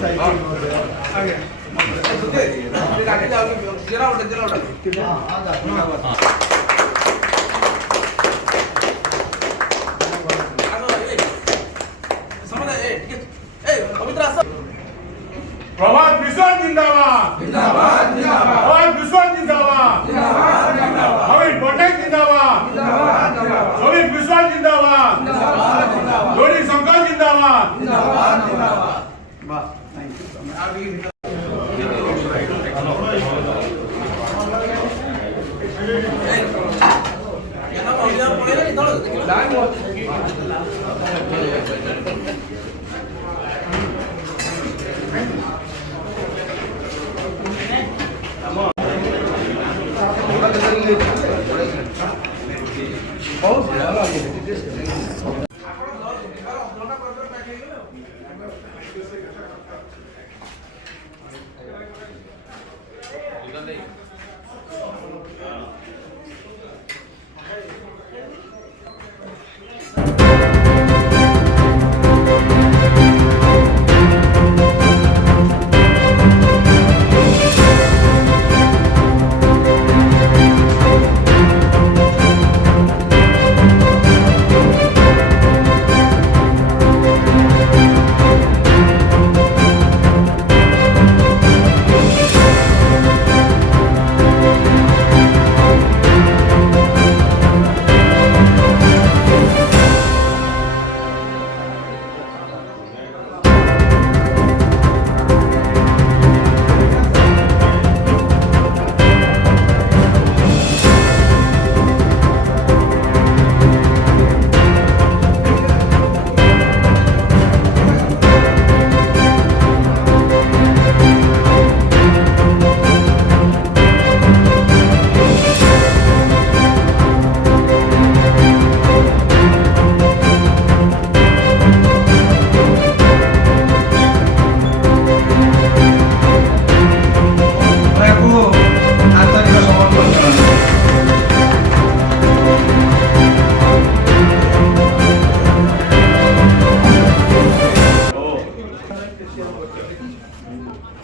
प्रभात विश्वास जिंदाबाद जिंदाबाद जिंदाबाद प्रभात विश्वास जिंदाबाद जिंदाबाद जिंदाबाद अमित पटेल जिंदाबाद जिंदाबाद जिंदाबाद अमित विश्वास जिंदाबाद जिंदाबाद जिंदाबाद जोड़ी शंकर जिंदाबाद जिंदाबाद जिंदाबाद वाह थैंक यू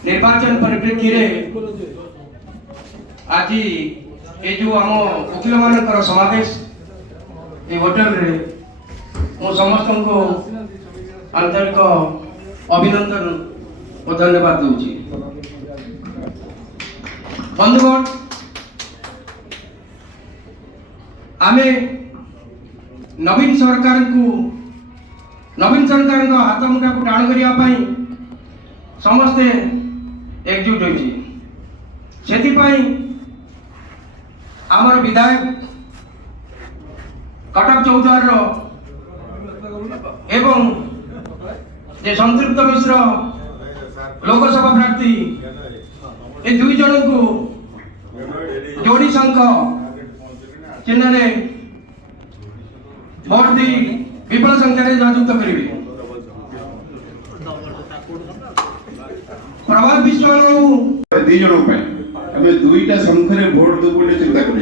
निर्वाचन परिप्रेक्षी आज ये जो आम वकिल मान समावेश ये होटेल रे मु समस्त को आंतरिक अभिनंदन और धन्यवाद दूची। बंधुगण आमे नवीन सरकार हाथ मुठा को टाण करने समस्ते एकजुट होती आमर विधायक कटक चौद्वार एवं जे संतृप्त मिश्र लोकसभा प्रार्थी ए दुई जन को जोड़ी संघ चिन्ह भोट दी विपुल संख्यार जययुक्त करेंगे। प्रभात विश्वास दी जन आम दुईटा संख्यार भोट दो चिंता कर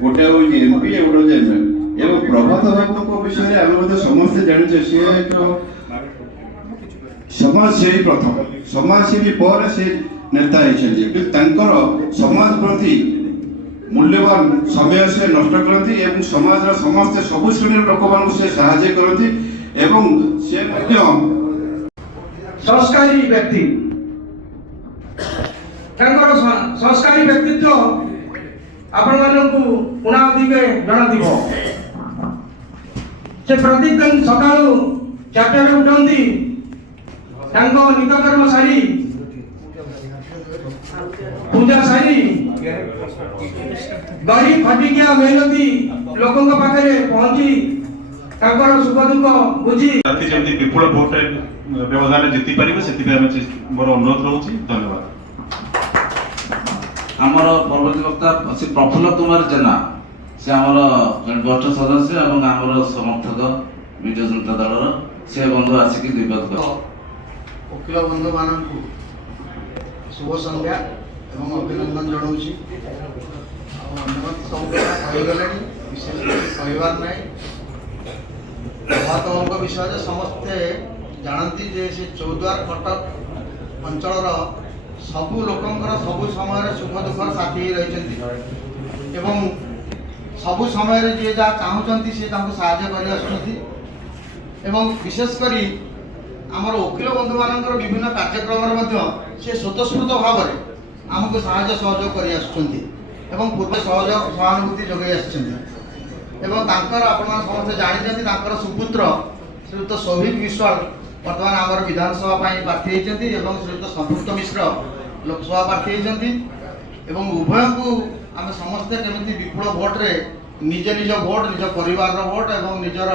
गोटे हूँ एमपी गोटे हूँ एमएल एवं प्रभात बाबू विषय आम समस्ते जाने सी एक समाजसेवी प्रथम समाजसेवी पर से नेता होती समाज प्रति मूल्यवान समय से नष्ट करती एवं समाज समस्त सबु श्रेणी लोक मान से साहाय्य करती एवं से संस्कारी व्यक्ति संस्कारी व्यक्तित्व आपण मानकु पुनादिके जणा दिबो से प्रतिदिन सकाळु 4टा रे उठंती तांको नित्यकर्म सारी पूजा सारी गरीब खटिकिया मेहनती लोकों पाखे पहुंची सुख दुख बुझी जमी विपुल भोट व्यवधान जीति पारे से मोर अनुरोध रोचे। धन्यवाद। आमर परवर्ती वक्ता श्री प्रफुल्ल कुमार जेना से आमर वरिष्ठ सदस्य और आमर समर्थक विजु जनता दल से बंधु आसिक द्विपद वकिल बंधु मान शुभ संध्या एवं अभिनंदन जनाऊँगी। सब कहीगले विशेष कहबार ना प्रभात विषय समस्ते जानती जे से चौद्वार कटक ଅଞ୍ଚଳର ସବୁ ଲୋକଙ୍କର ସବୁ ସମୟରେ ସୁଖ ଦୁଃଖର ସାଥୀ ହେଇ ରହିଛନ୍ତି ଏବଂ ସବୁ ସମୟରେ ଯିଏ ଯାହା ଚାହୁଁଛନ୍ତି ସେ ତାଙ୍କୁ ସାହାଯ୍ୟ କରି ଆସୁଛନ୍ତି ଏବଂ ବିଶେଷ କରି ଆମର ଓକିଲ ବନ୍ଧୁମାନଙ୍କର ବିଭିନ୍ନ କାର୍ଯ୍ୟକ୍ରମରେ ମଧ୍ୟ ସେ ସ୍ୱତଃସ୍ଫୂର୍ତ୍ତ ଭାବରେ ଆମକୁ ସାହାଯ୍ୟ ସହଯୋଗ କରି ଆସୁଛନ୍ତି ଏବଂ ପୂର୍ବ ସହଯୋଗ ସହାନୁଭୂତି ଯୋଗାଇ ଆସିଛନ୍ତି ଏବଂ ତାଙ୍କର ଆପଣମାନେ ସମସ୍ତେ ଜାଣିଛନ୍ତି ତାଙ୍କର ସୁପୁତ୍ର ଶ୍ରୀଯୁକ୍ତ ସୌଭିକ ବିଶ୍ୱାଳ ବର୍ତ୍ତମାନ ଆମର ବିଧାନସଭା ପାଇଁ ପ୍ରାର୍ଥୀ ହୋଇଛନ୍ତି ଏବଂ ଶ୍ରୀଯୁକ୍ତ ସମ୍ପୃକ୍ତ ମିଶ୍ର ଲୋକସଭା ପ୍ରାର୍ଥୀ ହୋଇଛନ୍ତି ଏବଂ ଉଭୟଙ୍କୁ ଆମେ ସମସ୍ତେ କେମିତି ବିପୁଳ ଭୋଟରେ ନିଜ ନିଜ ଭୋଟ ନିଜ ପରିବାରର ଭୋଟ ଏବଂ ନିଜର